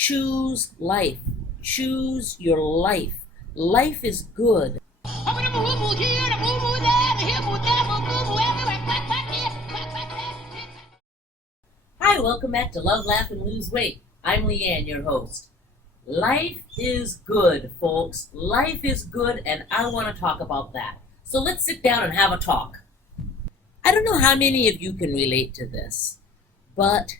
Choose life. Choose your life. Life is good. Hi, welcome back to Love, Laugh, and Lose Weight. I'm Leanne, your host. Life is good, folks. Life is good, and I want to talk about that. So let's sit down and have a talk. I don't know how many of you can relate to this, but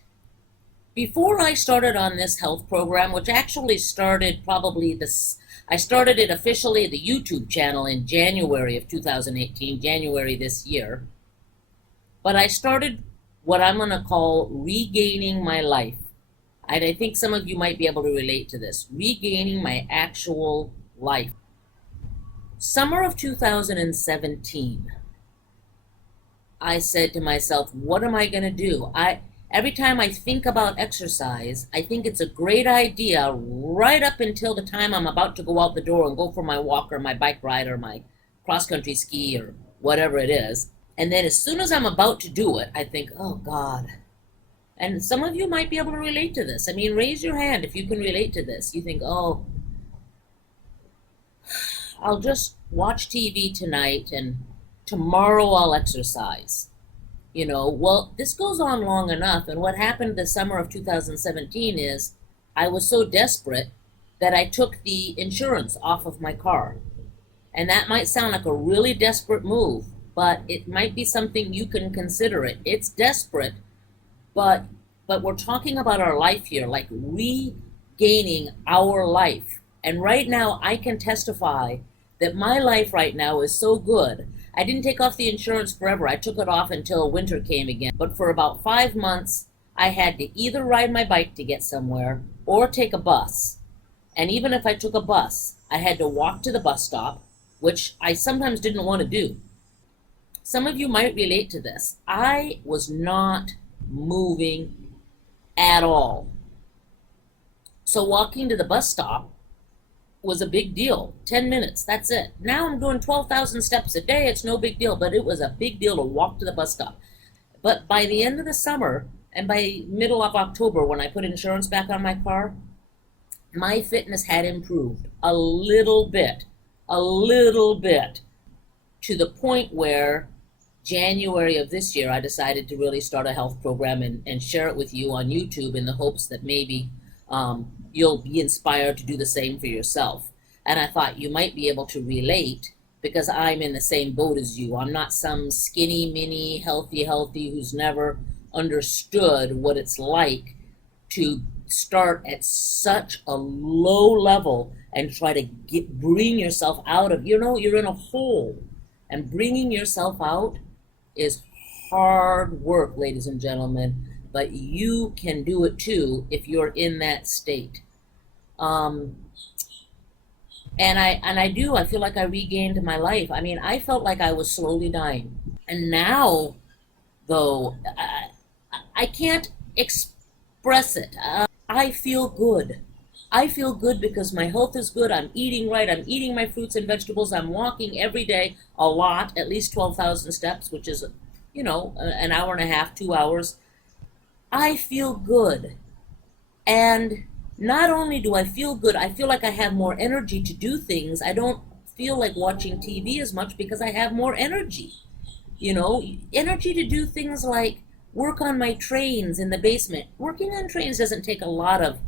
before I started on this health program, which actually started I started it officially the YouTube channel in January of 2018, January this year. But I started what I'm going to call regaining my life. And I think some of you might be able to relate to this. Regaining my actual life. Summer of 2017, I said to myself, what am I going to do? Every time I think about exercise, I think it's a great idea right up until the time I'm about to go out the door and go for my walk or my bike ride or my cross-country ski or whatever it is. And then as soon as I'm about to do it, I think, oh God. And some of you might be able to relate to this. I mean, raise your hand if you can relate to this. You think, oh, I'll just watch TV tonight and tomorrow I'll exercise. Well, this goes on long enough, and what happened the summer of 2017 is I was so desperate that I took the insurance off of my car. And that might sound like a really desperate move, but it might be something you can consider it. It's desperate, but we're talking about our life here, like regaining our life. And right now, I can testify that my life right now is so good. I didn't take off the insurance forever. I took it off until winter came again. But for about 5 months, I had to either ride my bike to get somewhere or take a bus. And even if I took a bus, I had to walk to the bus stop, which I sometimes didn't want to do. Some of you might relate to this. I was not moving at all. So walking to the bus stop was a big deal. 10 minutes, that's it. Now I'm doing 12,000 steps a day. It's no big deal, but it was a big deal to walk to the bus stop. But by the end of the summer and by middle of October, when I put insurance back on my car, my fitness had improved a little bit, to the point where January of this year, I decided to really start a health program and share it with you on YouTube in the hopes that maybe you'll be inspired to do the same for yourself. And I thought you might be able to relate because I'm in the same boat as you. I'm not some skinny, mini, healthy who's never understood what it's like to start at such a low level and try to bring yourself out of, you're in a hole. And bringing yourself out is hard work, ladies and gentlemen. But you can do it too if you're in that state. And I feel like I regained my life. I mean, I felt like I was slowly dying. And now, though, I can't express it. I feel good. I feel good because my health is good. I'm eating right. I'm eating my fruits and vegetables. I'm walking every day a lot, at least 12,000 steps, which is, an hour and a half, 2 hours. I feel good. And not only do I feel good, I feel like I have more energy to do things. I don't feel like watching TV as much because I have more energy. Energy to do things like work on my trains in the basement. Working on trains doesn't take a lot of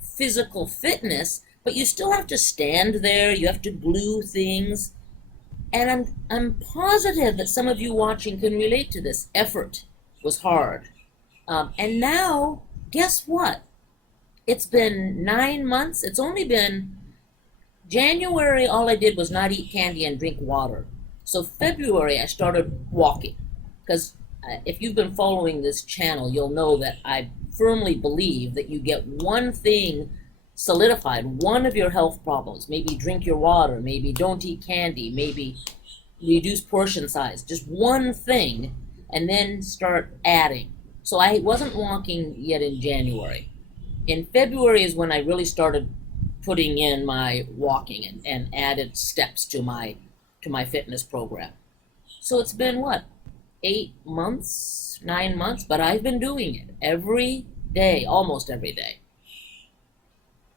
physical fitness, but you still have to stand there. You have to glue things. And I'm positive that some of you watching can relate to this. Effort was hard. And now, guess what? It's been 9 months. It's only been January. All I did was not eat candy and drink water. So February, I started walking. Because if you've been following this channel, you'll know that I firmly believe that you get one thing solidified, one of your health problems. Maybe drink your water. Maybe don't eat candy. Maybe reduce portion size. Just one thing, and then start adding. So I wasn't walking yet in January. In February is when I really started putting in my walking and added steps to my fitness program. So it's been what, 8 months, 9 months, but I've been doing it every day, almost every day.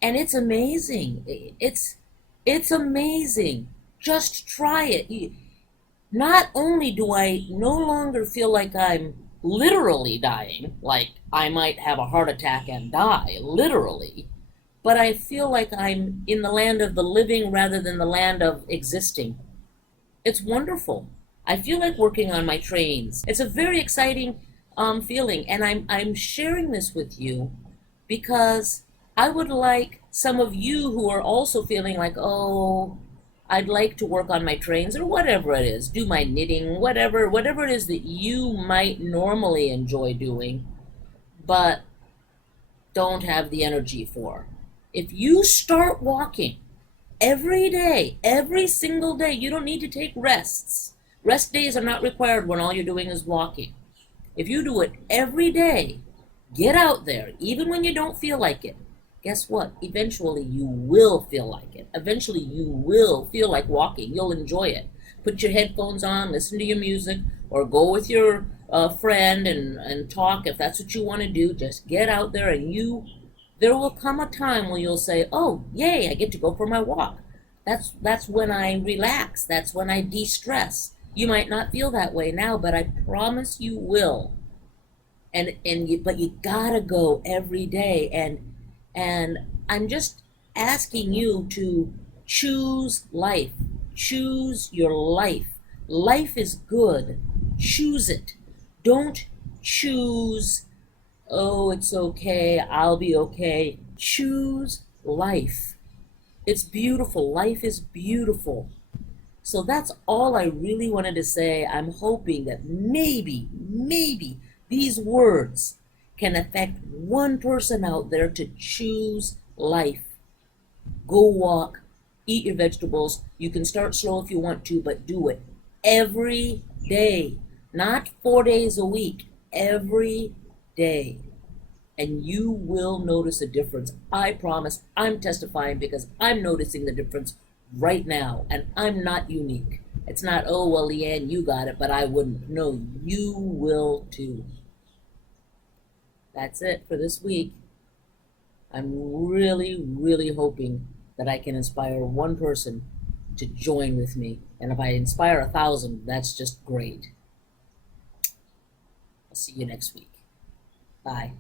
and it's amazing. It's amazing. Just try it. Not only do I no longer feel like I'm literally dying, like I might have a heart attack and die, literally, but I feel like I'm in the land of the living rather than the land of existing. It's wonderful. I feel like working on my trains. It's a very exciting feeling, and I'm sharing this with you because I would like some of you who are also feeling like, oh, I'd like to work on my trains or whatever it is, do my knitting, whatever it is that you might normally enjoy doing, but don't have the energy for. If you start walking every day, every single day, you don't need to take rests. Rest days are not required when all you're doing is walking. If you do it every day, get out there, even when you don't feel like it. Guess what? Eventually you will feel like it. Eventually you will feel like walking. You'll enjoy it. Put your headphones on, listen to your music, or go with your friend and talk if that's what you want to do. Just get out there and there will come a time when you'll say, oh, yay, I get to go for my walk. That's when I relax. That's when I de-stress. You might not feel that way now, but I promise you will. But you gotta go every day, and I'm just asking you to choose life. Choose your life. Life is good. Choose it. Don't choose, oh, it's okay, I'll be okay. Choose life. It's beautiful. Life is beautiful. So that's all I really wanted to say. I'm hoping that maybe these words can affect one person out there to choose life. Go walk, eat your vegetables. You can start slow if you want to, but do it every day, not 4 days a week, every day. And you will notice a difference. I promise. I'm testifying because I'm noticing the difference right now, and I'm not unique. It's not, oh, well, Leanne, you got it, but I wouldn't. No, you will too. That's it for this week. I'm really hoping that I can inspire one person to join with me. And if I inspire 1,000, that's just great. I'll see you next week. Bye.